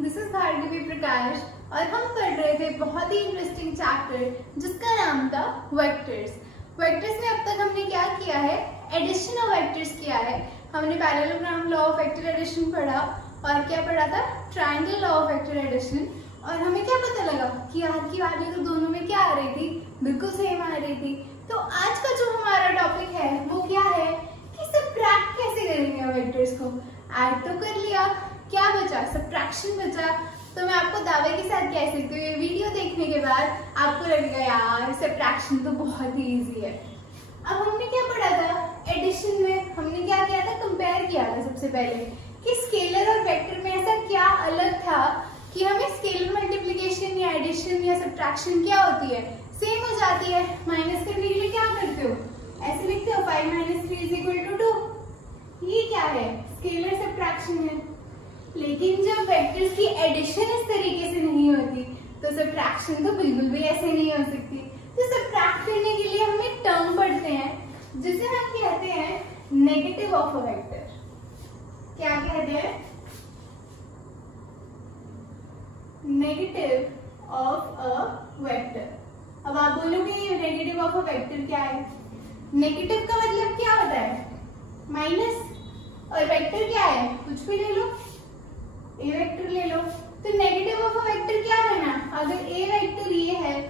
This is Bhargavi प्रकाश और हम पढ़ रहे थे बहुत ही इंटरेस्टिंग चैप्टर जिसका नाम था वेक्टर्स। वेक्टर्स में अब तक हमने क्या किया है, एडिशन ऑफ वेक्टर्स किया है। हमने parallelogram law of vector addition पढ़ा और क्या पढ़ा था, triangle law of vector addition. और हमें क्या पता लगा कि आर की वैल्यू तो दोनों में क्या आ रही थी, बिल्कुल सेम आ रही थी। तो आज का जो हमारा टॉपिक है वो क्या है कि सबट्रैक्ट कैसे करेंगे वेक्टर्स को। ऐड तो कर लिया, क्या बचा, सबट्रैक्शन बचा। तो मैं आपको दावे के साथ कह सकती हूँ ये वीडियो देखने के बाद आपको लगेगा यार सबट्रैक्शन तो बहुत ही इजी है। अब हमने क्या पढ़ा था, एडिशन में हमने क्या किया था, कंपेयर किया था सबसे पहले कि स्केलर और वेक्टर में ऐसा क्या अलग था कि हमें स्केलर मल्टीप्लिकेशन या एडिशन या सबट्रैक्शन क्या होती है, सेम हो जाती है। माइनस करने के लिए क्या करते हो, ऐसे लिखते हो 5 - 3 = 2। ये क्या है, स्केलर सबट्रैक्शन है। लेकिन जब वेक्टर्स की एडिशन इस तरीके से नहीं होती तो सबट्रैक्शन तो बिल्कुल भी ऐसे नहीं हो सकती। तो सबट्रैक्ट करने के लिए हम एक टर्म पढ़ते हैं जिसे हम कहते हैं नेगेटिव ऑफ अ वेक्टर। क्या कहते हैं, नेगेटिव ऑफ अ वेक्टर। अब आप बोलोगे ये नेगेटिव ऑफ अ वेक्टर क्या है। नेगेटिव का मतलब क्या होता है, माइनस, और वेक्टर क्या है, कुछ भी ले लो, ए वेक्टर ले लो। तो नेगेटिव ऑफ अ वेक्टर क्या है ना, अगर ए वेक्टर ये है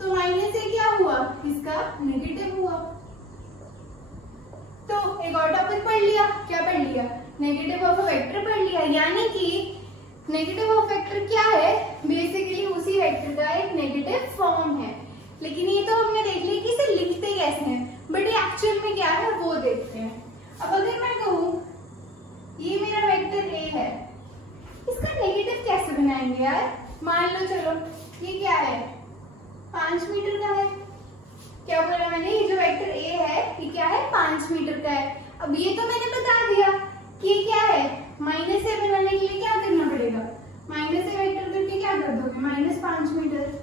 तो माइनस ए क्या हुआ, इसका नेगेटिव हुआ। तो एक और टॉपिक पढ़ लिया, क्या पढ़ लिया, नेगेटिव ऑफ अ वेक्टर पढ़ लिया। यानी कि नेगेटिव ऑफ वेक्टर क्या है, बेसिकली उसी वेक्टर का एक नेगेटिव फॉर्म है। लेकिन ये तो हमने देख लिया कि इसे लिखते कैसे हैं, बट ये एक्चुअल में क्या है वो देखते हैं। अब अगर मैं कहूँ ये मेरा वेक्टर ए है, इसका नेगेटिव कैसे बनाएंगे यार। मान लो चलो ये क्या है, 5 मीटर का है। क्या बोला मैंने, ये जो वेक्टर ए है ये क्या है, 5 मीटर का है। अब ये तो मैंने बता दिया कि ये क्या है, माइनस ए बनाने के लिए क्या करना पड़ेगा, माइनस ए वेक्टर करके क्या कर दोगे, -5 मीटर।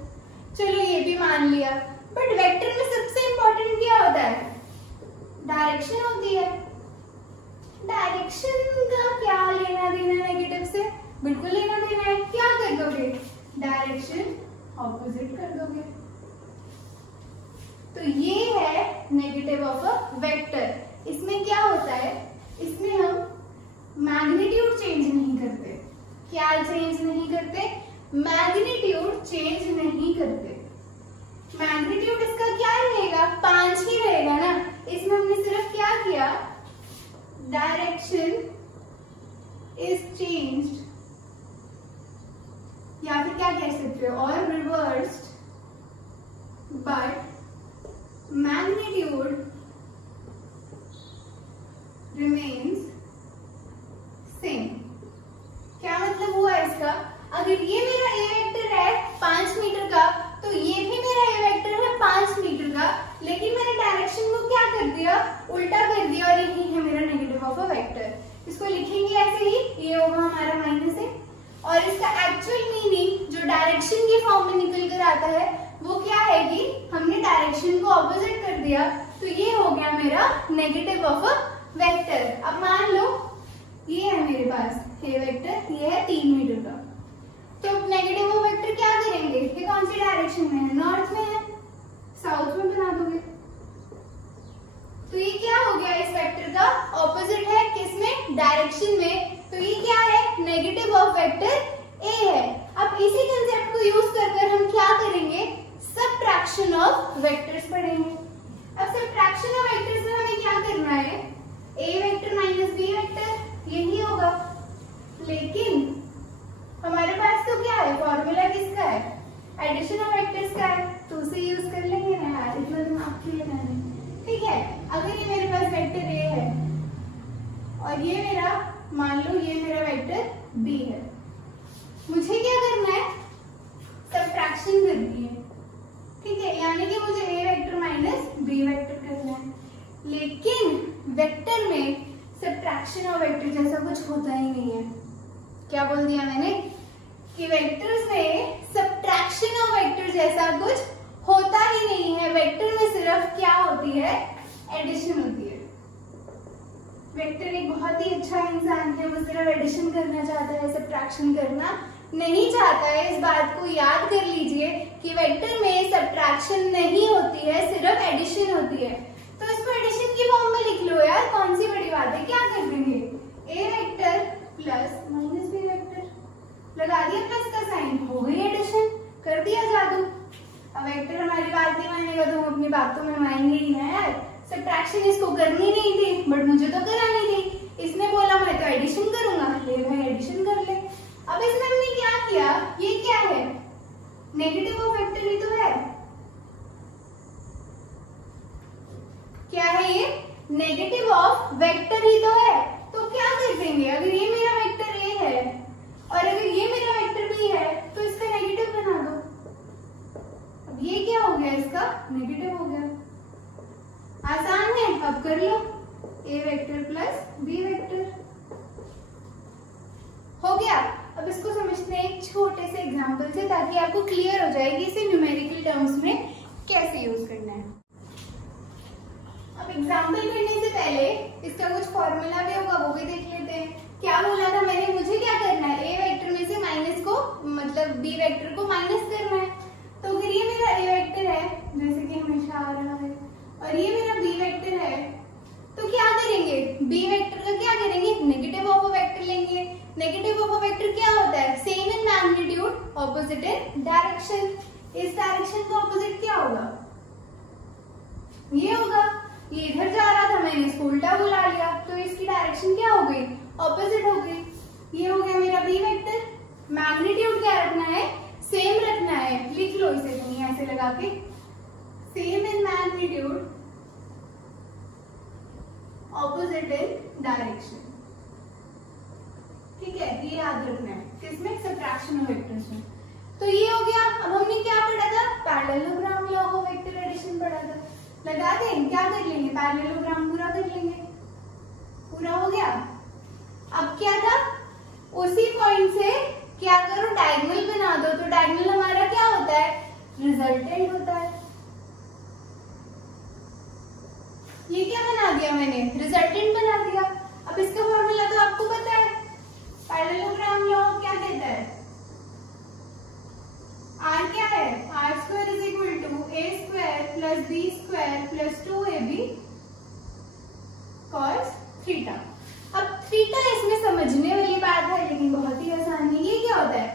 चलो ये भी मान लिया, बट वेक्टर में सबसे इंपॉर्टेंट क्या होता है, डायरेक्शन होती है। डायरेक्शन का क्या लेना देना नेगेटिव से, बिल्कुल लेना देना है। क्या कर दोगे, डायरेक्शन ऑपोजिट कर दोगे। तो ये है नेगेटिव ऑफ अ वेक्टर। इसमें क्या होता है, इसमें हम मैग्नीट्यूड चेंज नहीं करते। क्या चेंज नहीं करते, मैग्नीट्यूड चेंज नहीं करते। मैग्नीट्यूड इसका क्या रहेगा, 5 ही रहेगा ना। इसमें हमने सिर्फ क्या किया, डायरेक्शन इज चेंज्ड, या फिर क्या कह सकते हो, और reversed, but magnitude remains same. क्या मतलब हुआ इसका, अगर ये मेरा ए वेक्टर है 5 मीटर का तो ये भी मेरा ए वेक्टर है 5 मीटर का, लेकिन मैंने डायरेक्शन को क्या कर दिया, उल्टा कर दिया, और यही है मेरा नेगेटिव ऑफ अ वेक्टर। इसको लिखेंगे ऐसे ही, ये होगा हमारा माइनस है, और इसका एक्चुअल मीनिंग जो डायरेक्शन की फॉर्म में निकल कर आता है वो क्या है कि हमने डायरेक्शन को ऑपोजिट कर दिया, तो ये हो गया मेरा नेगेटिव ऑफ अ वेक्टर। अब मान लो ये है मेरे पास ए वेक्टर, ये है 3 मीटर का, तो नेगेटिव ऑफ वेक्टर क्या करेंगे, ये कौन सी डायरेक्शन में है, नॉर्थ में है, साउथ में बना दोगे। तो ये क्या हो गया, इस वेक्टर का ऑपोजिट है, किसमें, डायरेक्शन में। तो ये क्या है, नेगेटिव ऑफ वेक्टर ए है। अब इसी कंसेप्ट को यूज कर हम क्या करेंगे, सबट्रैक्शन ऑफ वेक्टर्स पढ़ेंगे। अब सबट्रैक्शन ऑफ वेक्टर्स में हमें क्या करना है, ए वेक्टर माइनस बी वेक्टर यही होगा। लेकिन हमारे पास तो क्या है, फॉर्मूला किसका है, एडिशन ऑफ वेक्टर्स का है, तो उसे यूज कर लेंगे ना यार, इतना दिमाग क्यों लगाना है। ठीक है, अगर ये मेरे पास वेक्टर ए है और ये मेरा, मान लो ये मेरा वेक्टर बी है, मुझे क्या करना है, सबट्रैक्शन करनी है। ठीक है, यानी कि मुझे ए वेक्टर माइनस बी वेक्टर करना है। लेकिन वेक्टर में सबट्रैक्शन ऑफ वेक्टर जैसा कुछ होता ही नहीं है। क्या बोल दिया मैंने कि वेक्टर्स में सबट्रैक्शन ऑफ वेक्टर जैसा कुछ होता ही नहीं है। वेक्टर में सिर्फ क्या होती है, एडिशन होती है। वेक्टर एक बहुत ही अच्छा इंसान है, वो सिर्फ एडिशन करना चाहता है, सब्ट्रैक्शन करना नहीं चाहता है, इस बात को याद कर लीजिए कि वेक्टर में सब्ट्रैक्शन नहीं होती है, सिर्फ एडिशन होती है। तो इसको एडिशन की फॉर्म में लिख लो यार, कौन सी बड़ी बात है। क्या कर देंगे, A vector plus minus B vector, लगा दिया प्लस का साइन, हो गई एडिशन, कर दिया जादू। अब वेक्टर हमारी बात नहीं मानेगा तो हम अपनी बात तो मनवाएंगे ही ना यार। सब्ट्रैक्शन इसको करनी नहीं थी बट मुझे तो करानी थी, इसने बोला मैं तो एडिशन करूंगा, ले भाई एडिशन कर ले। अब इसमें हमने क्या किया, ये क्या है, नेगेटिव ऑफ वेक्टर ही तो है। क्या है ये, नेगेटिव ऑफ वेक्टर ही तो है। तो क्या कर देंगे, अगर ये मेरा वेक्टर ए है और अगर ये मेरा वेक्टर बी है तो इसका नेगेटिव बना दो। अब ये क्या हो गया, इसका नेगेटिव हो गया, आसान है, अब कर लो, ए वेक्टर प्लस बी वेक्टर हो गया। अब इसको समझते हैं एक छोटे से एग्जांपल से, ताकि आपको क्लियर हो जाए कि इसे न्यूमेरिकल टर्म्स में कैसे यूज करना है। अब एग्जांपल करने से पहले इसका कुछ फॉर्मूला भी होगा, वो भी देख लेते हैं। क्या बोला था मैंने, मुझे क्या करना है, ए वेक्टर में से माइनस को मतलब बी वेक्टर को माइनस करना है। तो अगर ये मेरा ए वेक्टर है जैसे कि हमेशा आ रहा है और ये मेरा बी वेक्टर है, तो क्या करेंगे, बी वेक्टर का क्या करेंगे, नेगेटिव ऑफ अ वेक्टर लेंगे। नेगेटिव ऑफ अ वेक्टर क्या होता है, same in magnitude opposite in direction. इस डायरेक्शन का ऑपोजिट क्या होगा, ये होगा। ये इधर जा रहा था, मैंने इसको उल्टा बुला लिया तो इसकी डायरेक्शन क्या हो गई, ऑपोजिट हो गई। ये हो गया मेरा बी वेक्टर। मैग्नीट्यूड क्या रखना है, सेम रखना है, लिख लो इसे तुम ऐसे लगा के, same in magnitude opposite in direction. ठीक है, ये याद रखना है किसमें, सब्ट्रैक्शन ऑफ वेक्टर्स में। तो ये हो गया। अब हमने क्या पढ़ा था, parallelogram law of vector addition पढ़ा था, लगा दें, क्या कर लेंगे, पैरेललोग्राम पूरा कर लेंगे, पूरा हो गया। अब क्या था, उसी पॉइंट से क्या करो, डायगोनल बना दो। तो डायगोनल हमारा क्या होता है, रिजल्टेंट होता है। ये क्या बना दिया मैंने, रिजल्टेंट बना दिया। अब इसका फॉर्मूला तो आपको पता है, पैरेललोग्राम लॉ क्या देता है, आर क्या है, R square is equal to A square plus B square plus 2ab cos theta. अब थीटा इसमें समझने वाली बात है लेकिन बहुत ही आसान है। ये क्या होता है,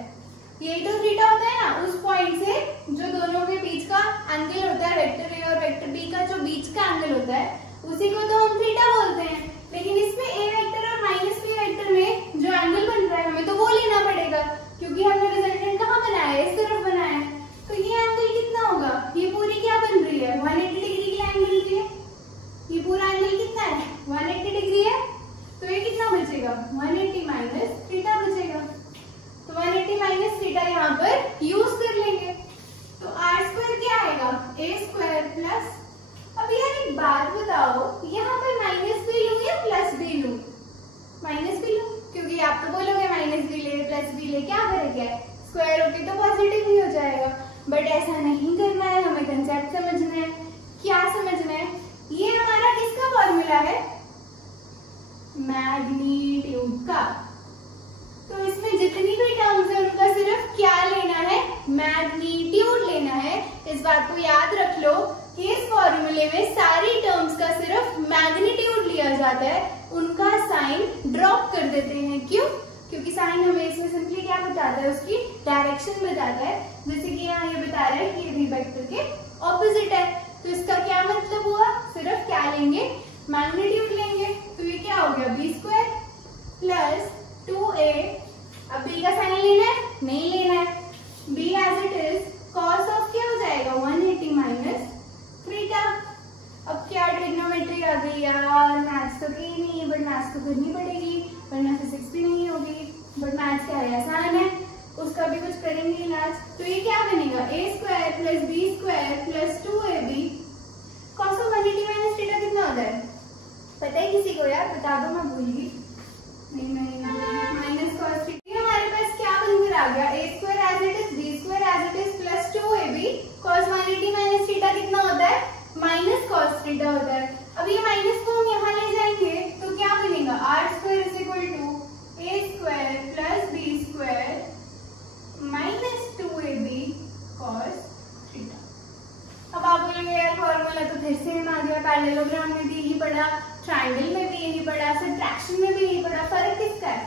ये तो थीटा होता है ना, उस पॉइंट से जो दोनों के बीच का एंगल होता है, वेक्टर ए और वेक्टर बी का जो बीच का एंगल होता है उसी को तो हम थीटा बोलते हैं। लेकिन इसमें ए वेक्टर और माइनस बी वेक्टर में जो एंगल बन रहा है हमें तो वो लेना पड़ेगा, क्योंकि हमने रिजल्टेंट कहाँ बनाया है, इस तरफ बनाया है। तो ये एंगल कितना होगा, ये पूरी क्या बन रही है, 180 डिग्री की लाइन बन रही है। ये पूरा एंगल कितना है, 180 डिग्री है। तो ये कितना बचेगा, 180 माइनस थीटा बचेगा। तो 180 माइनस थीटा यहाँ पर यूज कर लेंगे। तो आर स्क्वायर क्या आएगा, ए स्क्वायर प्लस, अब यार एक बात बताओ, यहाँ पर माइनस बी लूं या प्लस बी लूं, माइनस बी लूं, क्योंकि आप तो बोलोगे माइनस बी ले प्लस बी ले, क्या करेंगे, स्क्वायर होके तो पॉजिटिव ही हो जाएगा। बट ऐसा नहीं करना है, हमें कंसेप्ट समझना है। क्या समझना है, ये हमारा किसका फॉर्मूला है, मैग्नीट्यूड का। तो इसमें जितनी भी टर्म्स है उनका सिर्फ क्या लेना है, मैग्नीट्यूड लेना है। इस बात को याद रख लो कि इस फॉर्मूले में सारी टर्म्स का सिर्फ मैग्नीट्यूड लिया जाता है, उनका साइन ड्रॉप कर देते हैं। क्यों, क्योंकि साइन हमें इसमें सिंपली क्या बताता है, उसकी डायरेक्शन बताता है। जैसे कि यहाँ ये बता रहा है कि बी वेक्टर के ऑपोजिट है, तो इसका क्या मतलब हुआ, सिर्फ क्या लेंगे, मैग्नीट्यूड लेंगे। तो ये क्या हो गया, बी स्क्वायर प्लस 2a। अब बी का साइन लेना है, नहीं लेना है, B as it is cos of क्या हो जाएगा, 180 माइनस थीटा। अब क्या ट्रिग्नोमेट्री आ गई यार, मैथ्स तो की नहीं, बट मैथ्स तो करनी पड़ेगी वरना फिजिक्स भी नहीं होगी। बट मैथ्स क्या है, आसान है, उसका भी कुछ करेंगे इलाज। तो ये क्या बनेगा, A square plus B square plus 2ab cos of 180 minus theta कितना होता है, पता है किसी को यार, बता दो, मैं भूल गई। माइनस कॉस थीटा, हमारे पास क्या बनकर आ गया, A square as it is B square as it is plus 2ab cos 180 minus theta कितना होता है, माइनस कॉस थीटा होता है। अब ये माइनस को हम यहाँ ले जाएंगे तो क्या बनेगा, R square is equal to A square plus B square parallelogram में भी यही पढ़ा, ट्राइंगल में भी यही पढ़ा, सब्ट्रैक्शन में भी यही पढ़ा। फर्क किसका है?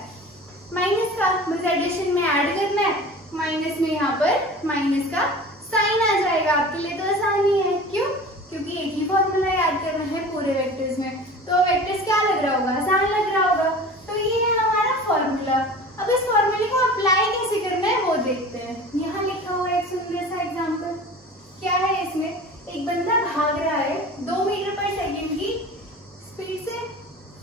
माइनस का। बस एडिशन में ऐड करना है, माइनस में यहाँ पर माइनस का साइन आ जाएगा। आपके लिए तो आसान ही है। क्यों? क्योंकि एक ही फॉर्मूला याद करना है पूरे वेक्टर्स में। तो वेक्टर्स क्या लग रहा होगा? आसान लग रहा होगा। तो ये है हमारा फॉर्मूला। अब इस फॉर्मूले को अप्लाई कैसे करना है वो देखते हैं। यहाँ लिखा हुआ एक सुंदर सा एग्जाम्पल। क्या है इसमें? एक बंदा भाग रहा है 2 मीटर पर सेकेंड की स्पीड से।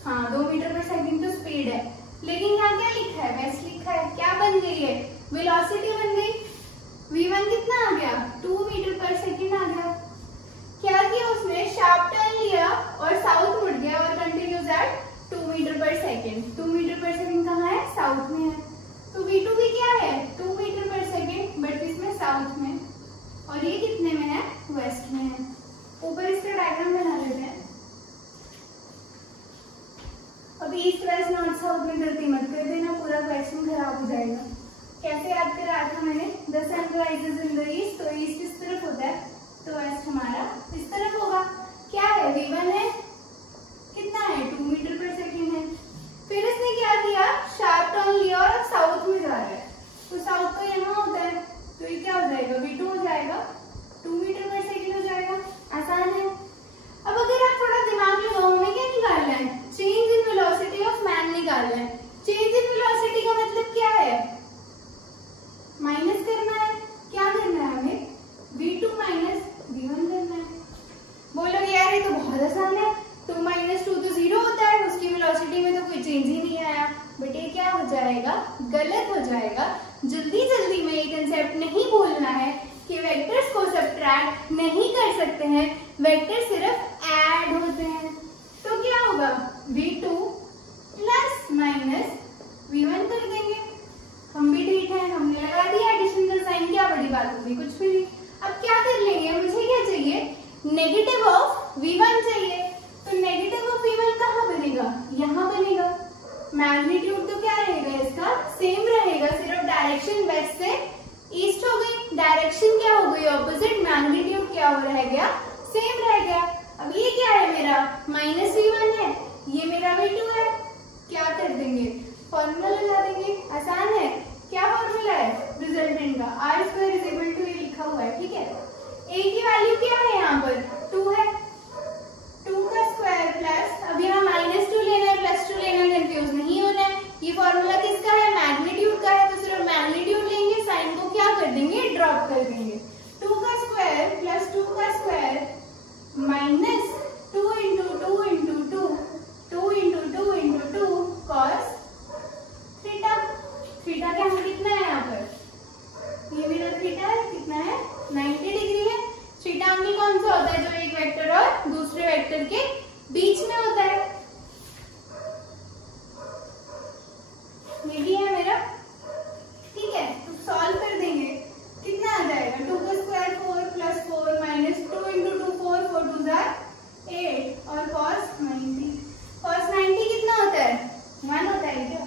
हाँ, 2 मीटर पर सेकेंड तो स्पीड है, लेकिन यहाँ क्या लिखा है? वेस्ट लिखा है। क्या बन गई है? वेलोसिटी बन गई। v1 कितना आ गया? 2 मीटर पर सेकेंड आ गया। क्या किया उसने? शार्प टर्न लिया और साउथ मुड़ गया और कंटिन्यूज एट 2 मीटर पर सेकेंड। 2 मीटर पर सेकेंड कहाँ है? साउथ में है। तो v2 भी क्या है? 2 मीटर पर सेकेंड, बट इसमें साउथ में, और ये कितने में है? वेस्ट में है। ऊपर इसका डायग्राम बना लेते हैं। अब ईस्ट वेस्ट नॉर्थ साउथ में गलती मत कर देना, पूरा क्वेश्चन खराब हो जाएगा। कैसे याद कराया था मैंने? The sun rises in the east, तो ईस्ट इस तरफ होता है, तो वेस्ट हमारा इस तरफ होगा। क्या है? v1 है, कितना है? 2 मीटर पर सेकेंड है। फिर इसने क्या किया? शार्प टर्न लिया और अब साउथ में जा रहा है, तो साउथ तो यहाँ होता है, तो ये क्या हो जाएगा? v2 हो जाएगा, 2 मीटर पर सेकेंड हो जाएगा। आसान है। अब अगर आप थोड़ा दिमाग लगाओ, हमें क्या निकालना है? Change in velocity of man निकालना है। चेंज इन वेलोसिटी का मतलब क्या है? माइनस करना है। क्या करना है हमें? v2 माइनस v1 करना है। बोलोगे यार ये तो बहुत आसान है, 2 माइनस 2 तो 0 होता है, उसकी वेलोसिटी में तो कोई चेंज ही नहीं आया। बट ये क्या हो जाएगा? गलत हो जाएगा। जल्दी जल्दी में ये कंसेप्ट नहीं भूलना है कि वेक्टर्स को सब्ट्रैक्ट नहीं कर सकते हैं, वेक्टर सिर्फ ऐड होते हैं। तो क्या होगा? v2 प्लस माइनस v1 कर देंगे। हम भी ठीक है, हमने लगा दिया एडिशन का साइन, क्या बड़ी बात होगी? कुछ भी नहीं। अब क्या कर लेंगे? मुझे क्या चाहिए? नेगेटिव ऑफ v1 चाहिए। तो नेगेटिव ऑफ v1 कहाँ बनेगा? यहाँ बनेगा। मैग्नीट्यूड तो क्या रहेगा इसका? सेम रहेगा, सिर्फ डायरेक्शन वेस्ट से ईस्ट हो गई, डायरेक्शन क्या हो गई? ऑपोजिट। मैग्नीट्यूड क्या हो रह गया? सेम रह गया। अब ये क्या है मेरा? माइनस v1 है, ये मेरा v2 है। क्या कर देंगे? फॉर्मूला लगा देंगे। आसान है। क्या फॉर्मूला है? रिजल्टेंट का r² ये लिखा हुआ है, ठीक है। a की वैल्यू क्या है? यहाँ पर 2 है, 2 का स्क्वायर प्लस, अब यहाँ -2 लेना है, +2 लेना है, कंफ्यूज नहीं होना है। ये फॉर्मूला किसका है? मैग्नीट्यूड का है, तो सिर्फ मैग्नीट्यूड लेंगे, साइन को क्या कर देंगे? ड्रॉप कर देंगे। 2 का स्क्वायर प्लस 2 का square minus 2 into 2 into 2, 2 into 2 into 2 cos theta. Theta क्या है? कितना है यहाँ पर? ये मेरा थीटा है, कितना है? 90 डिग्री है। थीटा एंगल कौन सा होता है? जो एक वेक्टर और दूसरे वेक्टर के बीच में होता है। ये भी है मेरा, ठीक है। तो सॉल्व कर देंगे, कितना आ जाएगा? 2 का स्क्वायर 4 प्लस 4 माइनस 2 इंटू 2 4, 4 2 8 और cos 90। cos 90 कितना होता है? 1 होता है क्या?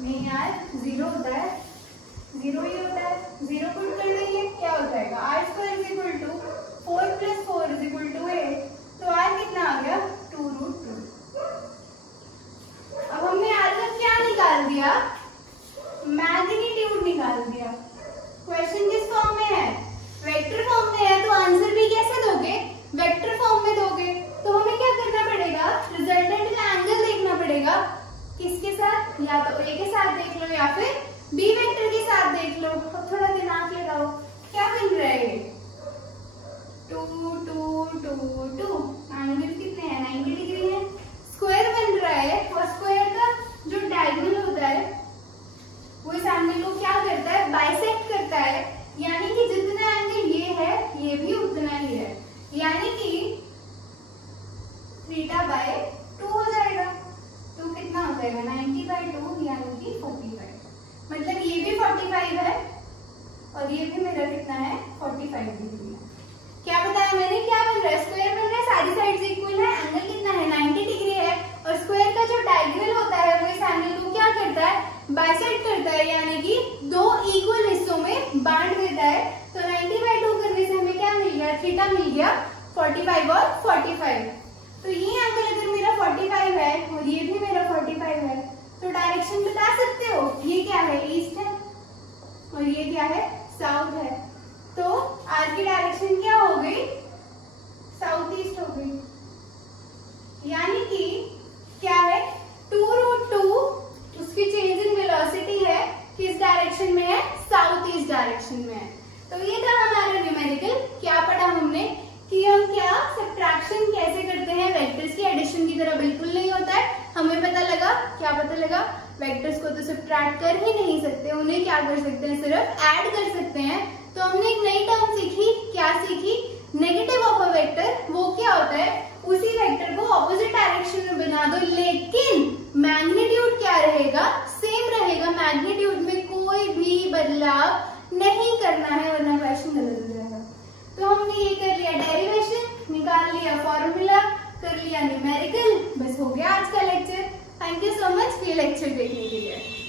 नहीं यार, 0 होता है, 0 ही होता है। 0 पुट कर देंगे, क्या हो जाएगा? r² 4 plus 4 8। तो r कितना आ गया? 2√2। अब हमने r का क्या निकाल दिया? मैग्नीट्यूड निकाल दिया। क्वेश्चन किस फॉर्म में है? वेक्टर फॉर्म में है, तो आंसर भी कैसे दोगे? वेक्टर फॉर्म में दोगे। तो हमें क्या करना पड़ेगा? रिजल्टेंट का एंगल देखना पड़ेगा। किसके साथ? या तो a के साथ देख लो या फिर b वेक्टर के साथ देख लो। अब थोड़ा दिमाग लगाओ, क्या बन रहा है? 2 2 2 2, एंगल कितने हैं? 90 डिग्री है। स्क्वायर बन रहा है, और स्क्वायर का जो डायगोनल होता है वो इस एंगल को क्या करता है? बाइसेक्ट करता है। यानी कि जितना एंगल ये है, ये भी उतना ही है, यानी कि θ/2 हो जाएगा। तो कितना हो जाएगा? 90/2 यानी कि 45। मतलब ये भी 45 है और ये भी मेरा कितना है? 45 डिग्री है। क्या बताया मैंने? क्या बन रहा है? स्क्वायर बन रहा है, सारी साइड्स इक्वल है, एंगल कितना है? 90 डिग्री है। और स्क्वायर का जो डायगोनल होता है वो इस एंगल को क्या करता है? बाइसेक्ट करता है, यानी कि 2 इक्वल हिस्सों में बांट देता है। तो 90/2 करने से हमें क्या मिल गया? थीटा मिल गया 45 और 45। तो ये एंगल अगर मेरा 45 है और ये भी मेरा 45 है, तो डायरेक्शन बता सकते हो? ये क्या है? ईस्ट है और ये क्या है? साउथ है। तो आर की डायरेक्शन क्या हो गई? साउथ ईस्ट हो गई। यानी कि क्या है? 2√2 उसकी चेंज इन वेलोसिटी है, किस डायरेक्शन में है? साउथ ईस्ट डायरेक्शन में है। तो ये था हमारा न्यूमेरिकल। क्या पढ़ा हमने कि हम क्या सब्ट्रैक्शन कैसे करते हैं, वेक्टर्स की एडिशन की तरह बिल्कुल नहीं होता है। हमें पता लगा, क्या पता लगा? वेक्टर्स को तो सब्ट्रैक्ट कर ही नहीं सकते, उन्हें क्या कर सकते हैं? सिर्फ ऐड कर सकते हैं। तो हमने एक नई टर्म सीखी। क्या सीखी? Negative of a vector. वो क्या होता है? उसी वेक्टर को ऑपोजिट डायरेक्शन में बना दो, लेकिन मैग्नीट्यूड क्या रहेगा? सेम रहेगा। मैग्नीट्यूड में कोई भी बदलाव नहीं करना है, वरना क्वेश्चन गलत हो जाएगा। तो हमने ये कर लिया डेरिवेशन, निकाल लिया फॉर्मूला, कर लिया न्यूमेरिकल, बस हो गया आज का lecture. Thank you so much ये लेक्चर देखने के लिए।